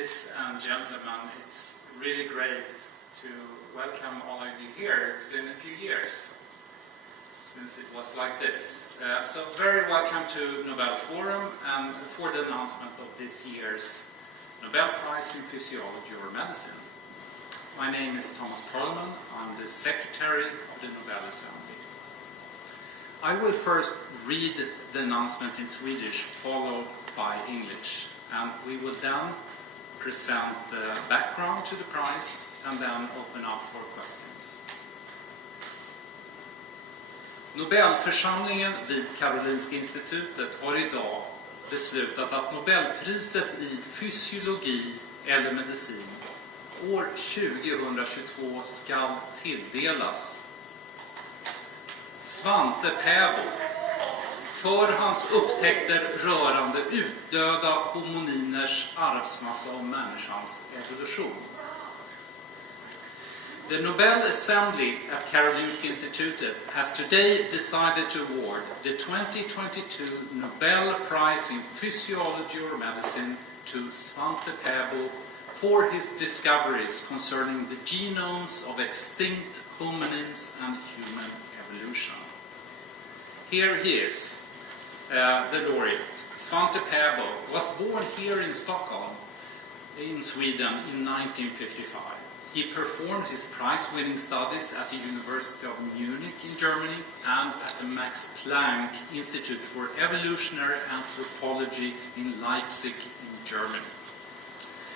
ladies and gentlemen, it's really great to welcome all of you here. It's been a few years since it was like this. So very welcome to Nobel Forum and for the announcement of this year's Nobel Prize in Physiology or Medicine. My name is Thomas Perlman. I'm the Secretary of the Nobel Assembly. I will first read the announcement in Swedish, followed by English, and we will then present the background to the prize and then open up for questions. Nobelförsamlingen vid Karolinska institutet har idag beslutat att Nobelpriset i fysiologi eller medicin år 2022 ska tilldelas Svante Pääbo för hans upptäckter rörande utdöda homoniners arvsmassa och människans evolution. The Nobel Assembly at Karolinska Institutet has today decided to award the 2022 Nobel Prize in Physiology or Medicine to Svante Pääbo for his discoveries concerning the genomes of extinct hominins and human evolution. Here he is, the laureate. Svante Pääbo was born here in Stockholm, in Sweden, in 1955. He performed his prize-winning studies at the University of Munich in Germany and at the Max Planck Institute for Evolutionary Anthropology in Leipzig in Germany.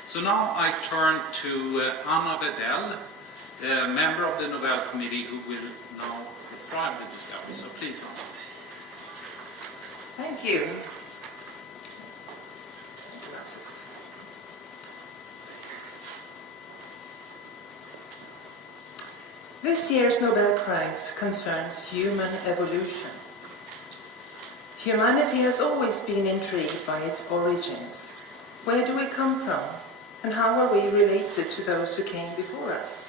So now I turn to Anna Wedell, a member of the Nobel Committee, who will now describe the discovery. So please, Anna. Thank you. This year's Nobel Prize concerns human evolution. Humanity has always been intrigued by its origins. Where do we come from? And how are we related to those who came before us?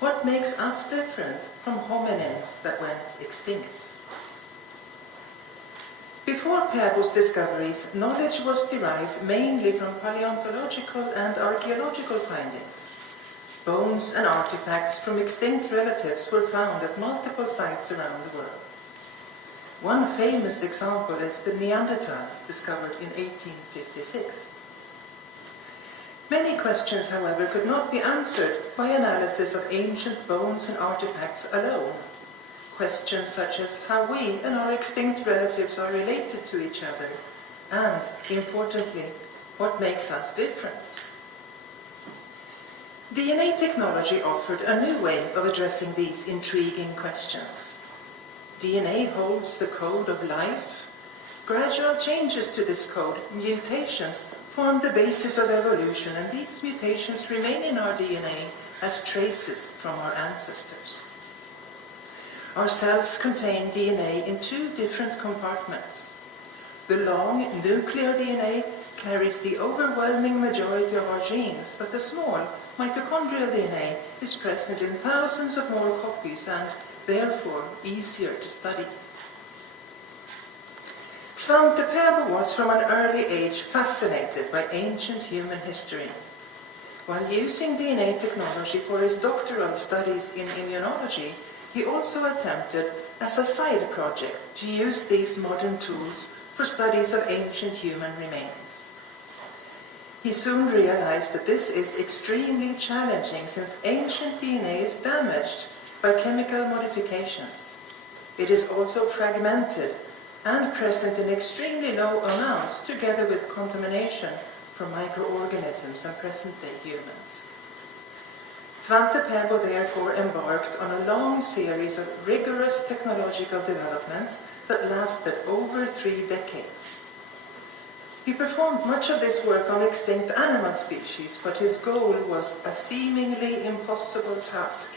What makes us different from hominins that went extinct? Before Pääbo's discoveries, knowledge was derived mainly from paleontological and archaeological findings. Bones and artifacts from extinct relatives were found at multiple sites around the world. One famous example is the Neanderthal, discovered in 1856. Many questions, however, could not be answered by analysis of ancient bones and artifacts alone. Questions such as how we and our extinct relatives are related to each other, and, importantly, what makes us different. DNA technology offered a new way of addressing these intriguing questions. DNA holds the code of life. Gradual changes to this code, mutations, form the basis of evolution, and these mutations remain in our DNA as traces from our ancestors. Our cells contain DNA in two different compartments. The long nuclear DNA carries the overwhelming majority of our genes, but the small mitochondrial DNA is present in thousands of more copies and therefore easier to study. Svante Pääbo was from an early age fascinated by ancient human history. While using DNA technology for his doctoral studies in immunology, he also attempted, as a side project, to use these modern tools for studies of ancient human remains. He soon realized that this is extremely challenging since ancient DNA is damaged by chemical modifications. It is also fragmented and present in extremely low amounts together with contamination from microorganisms and present-day humans. Svante Pääbo therefore embarked on a long series of rigorous technological developments that lasted over 3 decades. He performed much of this work on extinct animal species, but his goal was a seemingly impossible task.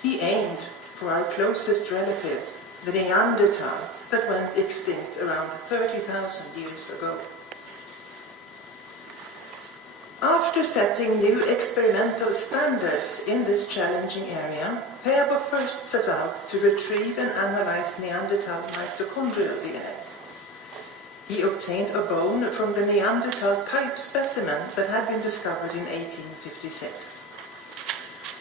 He aimed for our closest relative, the Neanderthal, that went extinct around 30,000 years ago. After setting new experimental standards in this challenging area, Pääbo first set out to retrieve and analyze Neanderthal mitochondrial DNA. he obtained a bone from the Neanderthal type specimen that had been discovered in 1856.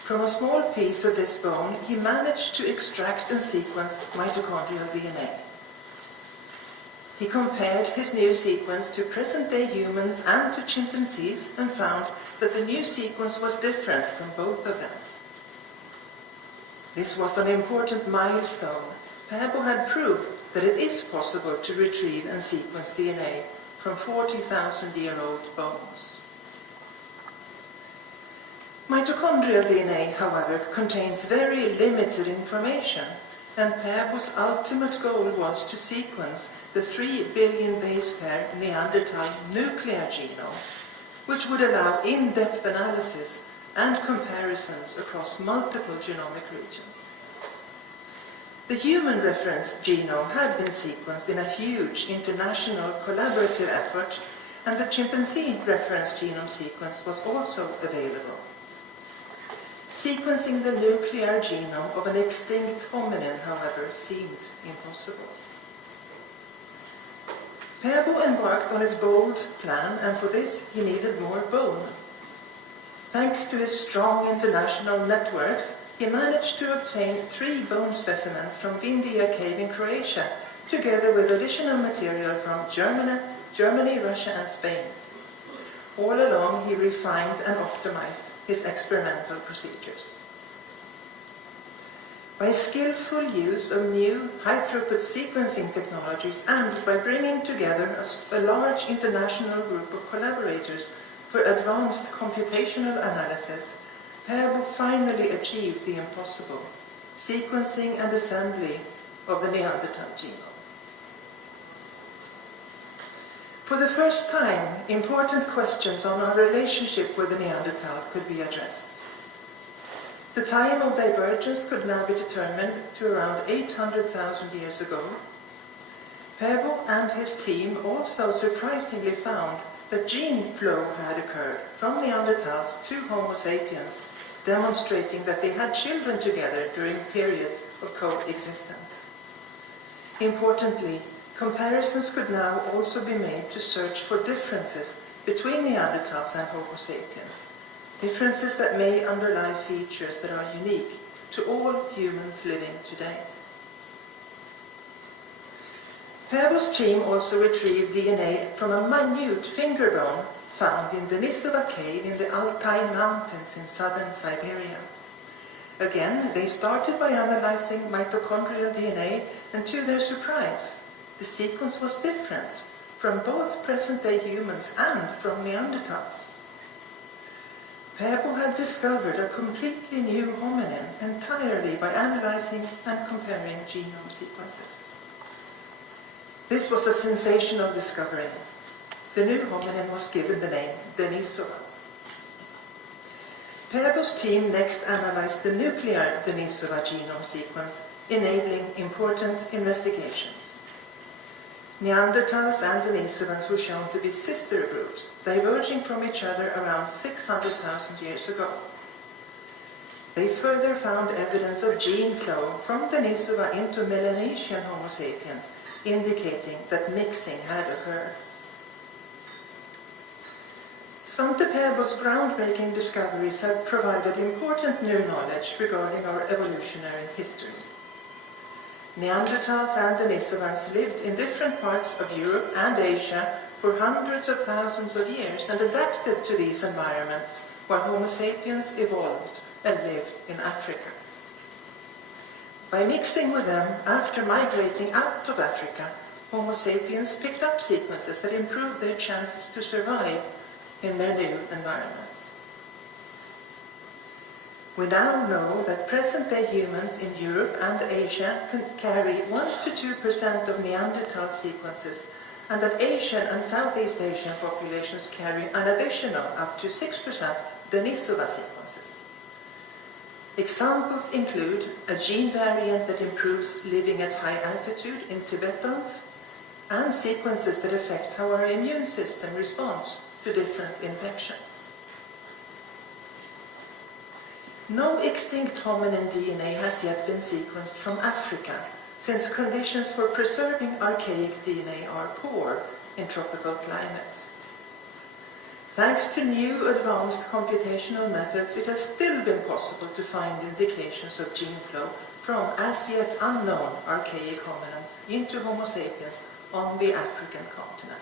From a small piece of this bone, he managed to extract and sequence mitochondrial DNA. He compared his new sequence to present-day humans and to chimpanzees and found that the new sequence was different from both of them. This was an important milestone. Pääbo had proved that it is possible to retrieve and sequence DNA from 40,000-year-old bones. Mitochondrial DNA, however, contains very limited information, and Pääbo's ultimate goal was to sequence the 3 billion base pair Neanderthal nuclear genome, which would allow in-depth analysis and comparisons across multiple genomic regions. The human reference genome had been sequenced in a huge international collaborative effort, and the chimpanzee reference genome sequence was also available. Sequencing the nuclear genome of an extinct hominin, however, seemed impossible. Pääbo embarked on his bold plan, and for this he needed more bone. Thanks to his strong international networks, he managed to obtain 3 bone specimens from Vindia Cave in Croatia, together with additional material from Germany, Russia, and Spain. All along, he refined and optimized his experimental procedures. By skillful use of new high-throughput sequencing technologies and by bringing together a large international group of collaborators for advanced computational analysis, Pääbo finally achieved the impossible, sequencing and assembly of the Neanderthal genome. For the first time, important questions on our relationship with the Neanderthal could be addressed. The time of divergence could now be determined to around 800,000 years ago. Pääbo and his team also surprisingly found that gene flow had occurred from Neanderthals to Homo sapiens, demonstrating that they had children together during periods of coexistence. Importantly, comparisons could now also be made to search for differences between Neanderthals and Homo sapiens, differences that may underlie features that are unique to all humans living today. Pääbo's team also retrieved DNA from a minute finger bone found in the Denisova cave in the Altai Mountains in southern Siberia. Again, they started by analyzing mitochondrial DNA, and to their surprise, the sequence was different from both present-day humans and from Neanderthals. Pääbo had discovered a completely new hominin entirely by analyzing and comparing genome sequences. This was a sensational discovery. The new hominin was given the name Denisova. Pääbo's team next analyzed the nuclear Denisova genome sequence, enabling important investigations. Neanderthals and Denisovans were shown to be sister groups, diverging from each other around 600,000 years ago. They further found evidence of gene flow from Denisova into Melanesian Homo sapiens, indicating that mixing had occurred. Svante Pääbo's groundbreaking discoveries have provided important new knowledge regarding our evolutionary history. Neanderthals and Denisovans lived in different parts of Europe and Asia for hundreds of thousands of years and adapted to these environments, while Homo sapiens evolved and lived in Africa. By mixing with them after migrating out of Africa, Homo sapiens picked up sequences that improved their chances to survive in their new environments. We now know that present-day humans in Europe and Asia can carry 1 to 2% of Neanderthal sequences, and that Asian and Southeast Asian populations carry an additional up to 6% Denisova sequences. Examples include a gene variant that improves living at high altitude in Tibetans, and sequences that affect how our immune system responds to different infections. No extinct hominin DNA has yet been sequenced from Africa, since conditions for preserving archaic DNA are poor in tropical climates. Thanks to new advanced computational methods, it has still been possible to find indications of gene flow from as yet unknown archaic hominins into Homo sapiens on the African continent.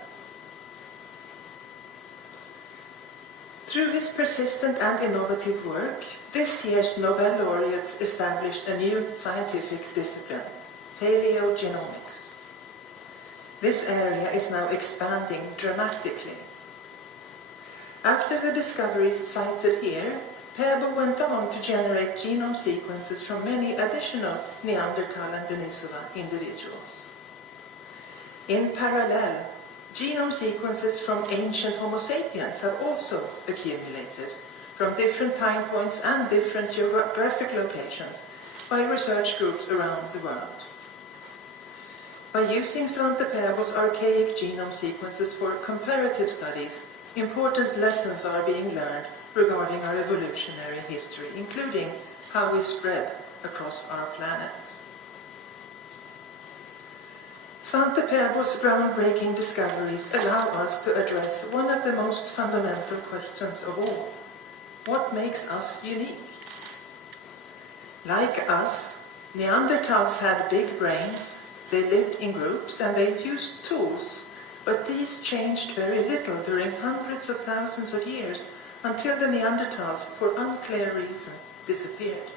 Through his persistent and innovative work, this year's Nobel laureate established a new scientific discipline, Paleogenomics. This area is now expanding dramatically. After the discoveries cited here, Paabo went on to generate genome sequences from many additional Neanderthal and Denisova individuals. In parallel, genome sequences from ancient Homo sapiens have also accumulated from different time points and different geographic locations by research groups around the world. By using Svante Pääbo's archaic genome sequences for comparative studies, important lessons are being learned regarding our evolutionary history, including how we spread across our planet. Svante Pääbo's groundbreaking discoveries allow us to address one of the most fundamental questions of all. What makes us unique? Like us, Neanderthals had big brains, they lived in groups, and they used tools, but these changed very little during hundreds of thousands of years until the Neanderthals, for unclear reasons, disappeared.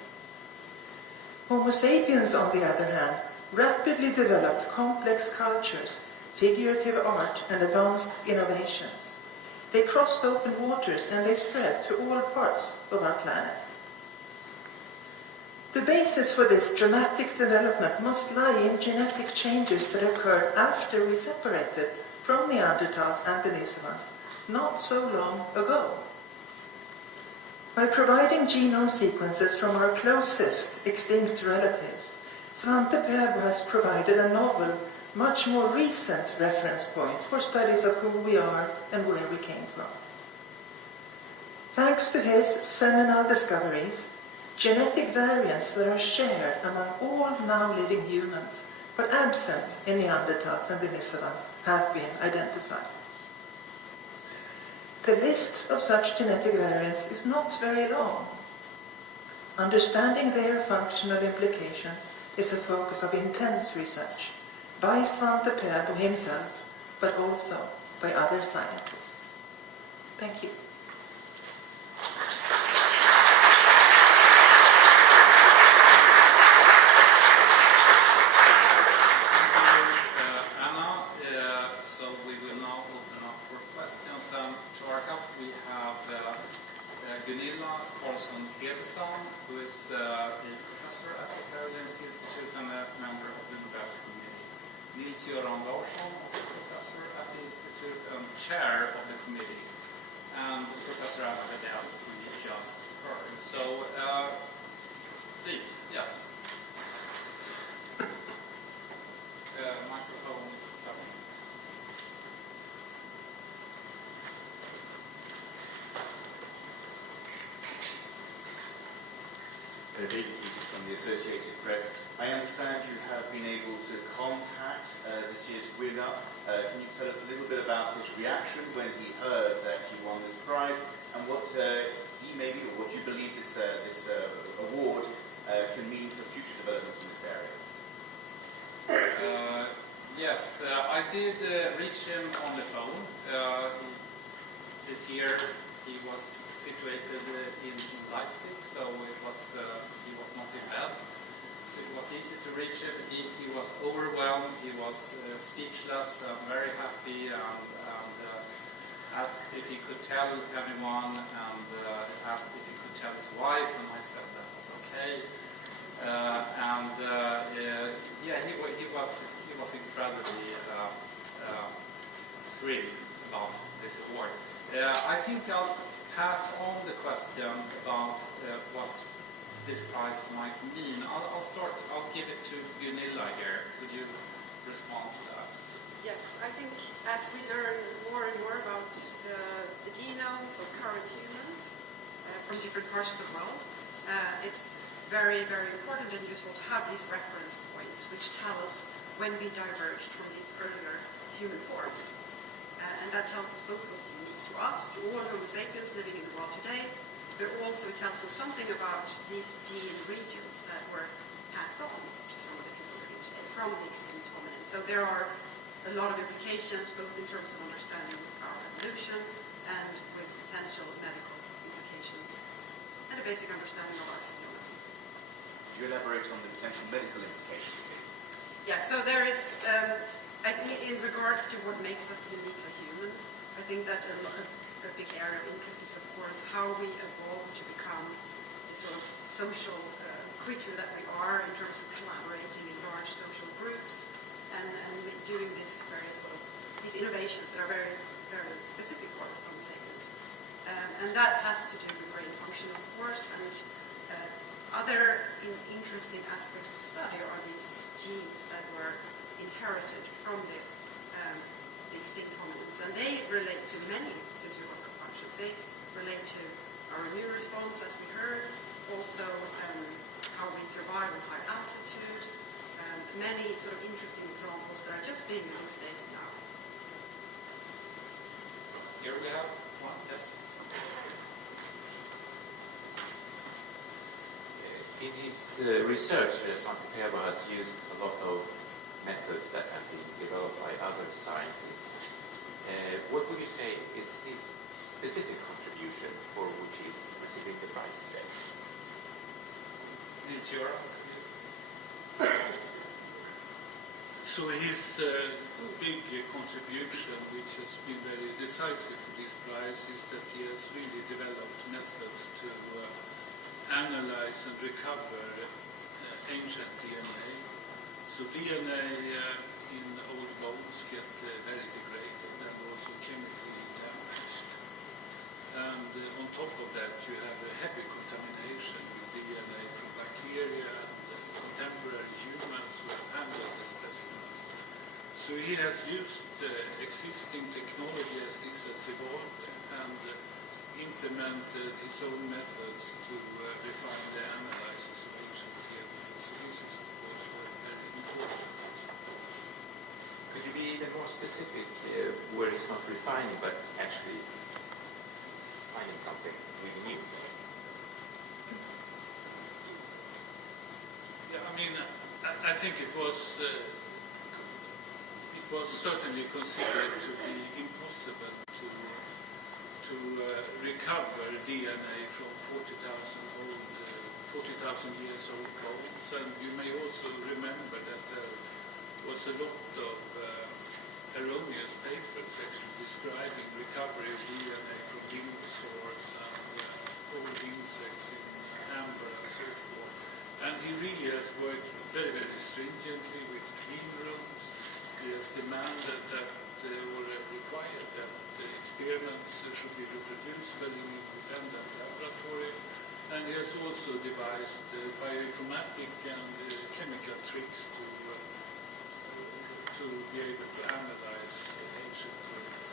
Homo sapiens, on the other hand, rapidly developed complex cultures, figurative art, and advanced innovations. They crossed open waters and they spread to all parts of our planet. The basis for this dramatic development must lie in genetic changes that occurred after we separated from Neanderthals and Denisovans not so long ago. By providing genome sequences from our closest extinct relatives, Svante Pääbo has provided a novel, much more recent reference point for studies of who we are and where we came from. Thanks to his seminal discoveries, genetic variants that are shared among all now living humans but absent in Neanderthals and Denisovans have been identified. The list of such genetic variants is not very long. Understanding their functional implications is a focus of intense research by Svante Pääbo himself, but also by other scientists. Thank you. Who is a professor at the Karolinska Institute and a member of the Nobel Committee. Nils-Göran Larsson, also professor at the Institute and chair of the committee. And Professor Anna Vedell, who you just heard. So, please, yes. Microphone is coming. David Keating from the Associated Press. I understand you have been able to contact this year's winner. Can you tell us a little bit about his reaction when he heard that he won this prize, and what he maybe, or what you believe this award can mean for future developments in this area? Yes, I did reach him on the phone. This year he was situated in Leipzig, so he was not in bed. So it was easy to reach him. He was overwhelmed, he was speechless, very happy, and asked if he could tell everyone, and asked if he could tell his wife, and I said that was okay. He was incredibly thrilled about this award. I think I'll pass on the question about what this prize might mean. I'll give it to Gunilla here. Could you respond to that? Yes, I think as we learn more and more about the genomes of current humans from different parts of the world, it's very, very important and useful to have these reference points which tell us when we diverged from these earlier human forms. And that tells us both what's unique to us, to all Homo sapiens living in the world today, but also it tells us something about these gene regions that were passed on to some of the people living today from the extinct hominins. So there are a lot of implications, both in terms of understanding our evolution and with potential medical implications, and a basic understanding of our physiology. Could you elaborate on the potential medical implications, please? Yeah, so there is, I think in regards to what makes us uniquely human, I think that a big area of interest is, of course, how we evolve to become the sort of social creature that we are in terms of collaborating in large social groups and doing this very sort of, these innovations that are very, very specific for Homo sapiens. And that has to do with brain function, of course, and other interesting aspects to study are these genes that were inherited from the extinct hominins, and they relate to many physiological functions. They relate to our immune response, as we heard, also how we survive at high altitude, many sort of interesting examples that are just being elucidated now. Here we have one, yes. In his research, Svante Pääbo has used a lot of methods that have been developed by other scientists. What would you say is his specific contribution for which he's receiving the prize today? It's your So his big contribution, which has been very decisive for this prize, is that he has really developed methods to analyze and recover ancient DNA. So DNA in old bones get very degraded and also chemically damaged. And on top of that, you have a heavy contamination with DNA from bacteria and contemporary humans who have handled the specimens. So he has used existing technology as this has evolved and implemented his own methods to refine the analysis of ancient DNA. So this is, of course, very important. Could you be even more specific where he's not refining but actually finding something really new? Yeah, I mean, I think it was certainly considered to be impossible to recover DNA from 40,000 years old bones, and you may also remember that there was a lot of erroneous papers actually describing recovery of DNA from dinosaurs and old insects in amber and so forth. And he really has worked very, very stringently with clean rooms. He has demanded that or required that experiments should be reproducible in independent laboratories. And he has also devised bioinformatic and chemical tricks to be able to analyze ancient DNA.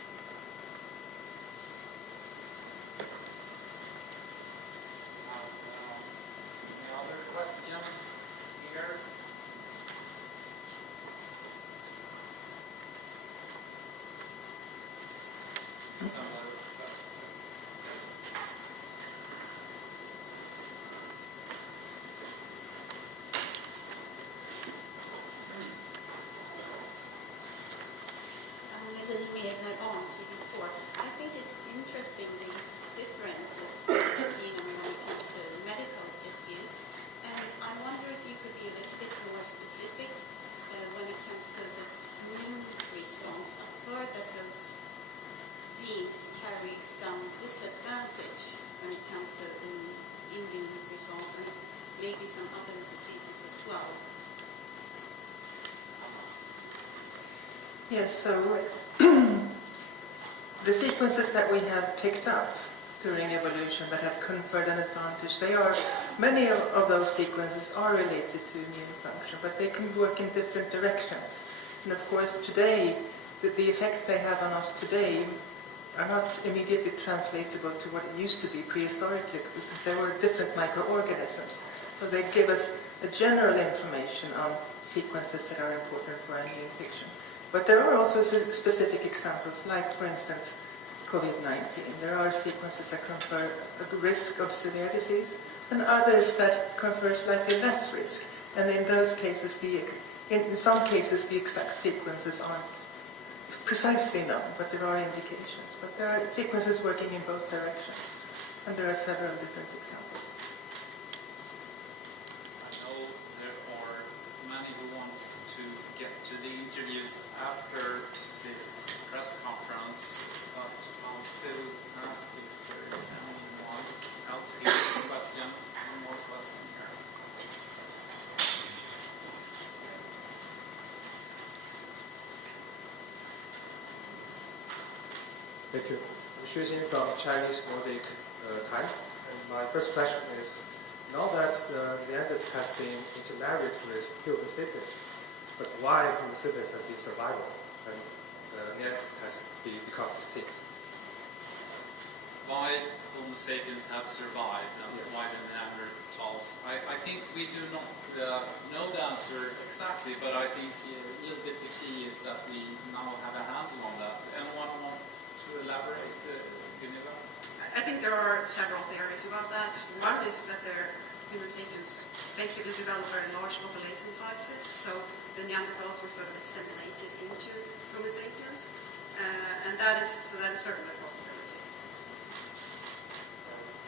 Any other question here? I think it's interesting, these differences when it comes to medical issues, and I wonder if you could be a little bit more specific when it comes to this immune response. I've heard that those genes carry some disadvantage when it comes to immune response and maybe some other diseases as well. Yes, so the sequences that we have picked up during evolution that have conferred an advantage, many of those sequences are related to immune function, but they can work in different directions. And of course today, the effects they have on us today are not immediately translatable to what it used to be prehistorically, because there were different microorganisms. So they give us a general information on sequences that are important for any infection. But there are also specific examples, like, for instance, COVID-19. There are sequences that confer a risk of severe disease, and others that confer slightly less risk. And in those cases, in some cases, the exact sequences aren't precisely known, but there are indications. But there are sequences working in both directions, and there are several different examples. I know there are many who wants to get to the interviews after this press conference, but I'll still ask if there is anyone else. Here's a question, one more question here. Thank you. I'm Xue Xin from Chinese Nordic Times. And my first question is, now that the Neanderthal has been intermarried with Homo sapiens, but why Homo sapiens has been survival and Neanderthal has become distinct? Why Homo sapiens have survived and Yes. why the Neanderthals? I think we do not know the answer exactly, but I think a little bit the key is that we now have a handle on that. Anyone want to elaborate, Gunilla? I think there are several theories about that. One is that Homo sapiens basically developed very large population sizes, so the Neanderthals were sort of assimilated into Homo sapiens, and that is certainly a possibility.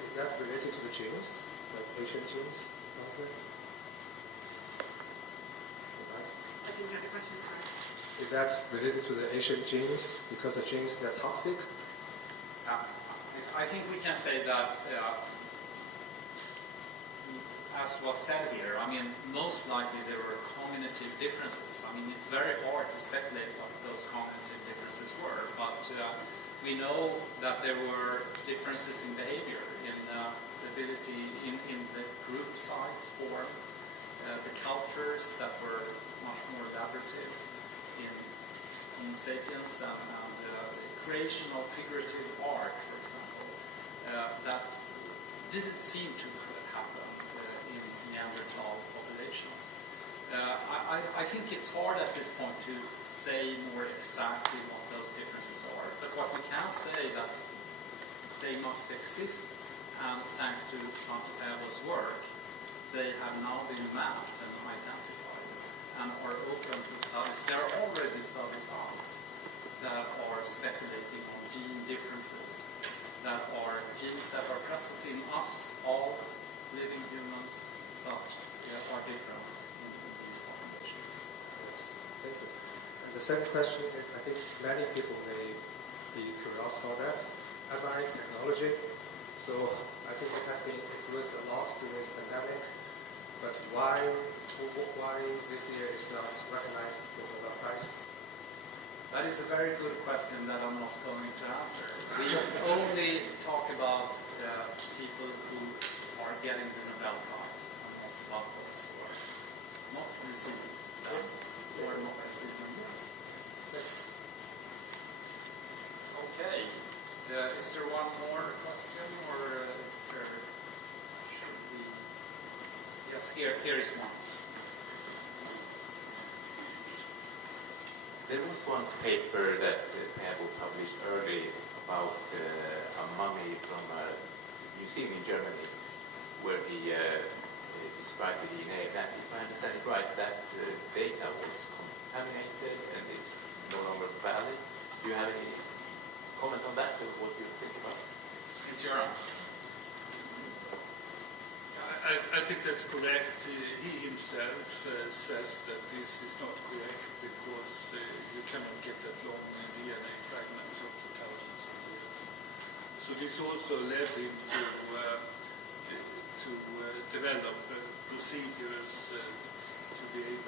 Is that related to the genes, like Asian genes? I didn't get the question, sorry. If that's related to the Asian genes, because the genes that are toxic? I think we can say that, as was said here, I mean, most likely there were cognitive differences. I mean, it's very hard to speculate what those cognitive differences were, but we know that there were differences in behavior, in the ability, in the group size form, the cultures that were much more elaborative in Homo sapiens, and the creation of figurative art, for example, that didn't seem to happen in Neanderthal populations. I think it's hard at this point to say more exactly what those differences are, but what we can say that they must exist, and thanks to Santiago's work, they have now been mapped and identified and are open to studies. There are already studies out that are speculating on gene differences, that are genes that are present in us, all living humans, but are different in these populations. Yes, thank you. And the second question is, I think many people may be curious about that. mRNA technology, so I think it has been influenced a lot during this pandemic, but why this year is not recognized for the Nobel Prize? That is a very good question that I'm not going to answer. We only talk about people who are getting the Nobel Prize, and not about those who are not receiving them or not receiving yet. Yes. Okay. Is there one more question, or should we? Yes, here is one. There was one paper that Paavo published early about a mummy from a museum in Germany, where he described the DNA. And if I understand it right, that data was contaminated and it's no longer valid. Do you have any comment on that, or what you think about it? It's your own. I think that's correct. He himself says that this is not correct because you cannot get that long DNA fragments after thousands of years. So this also led him to develop procedures to be able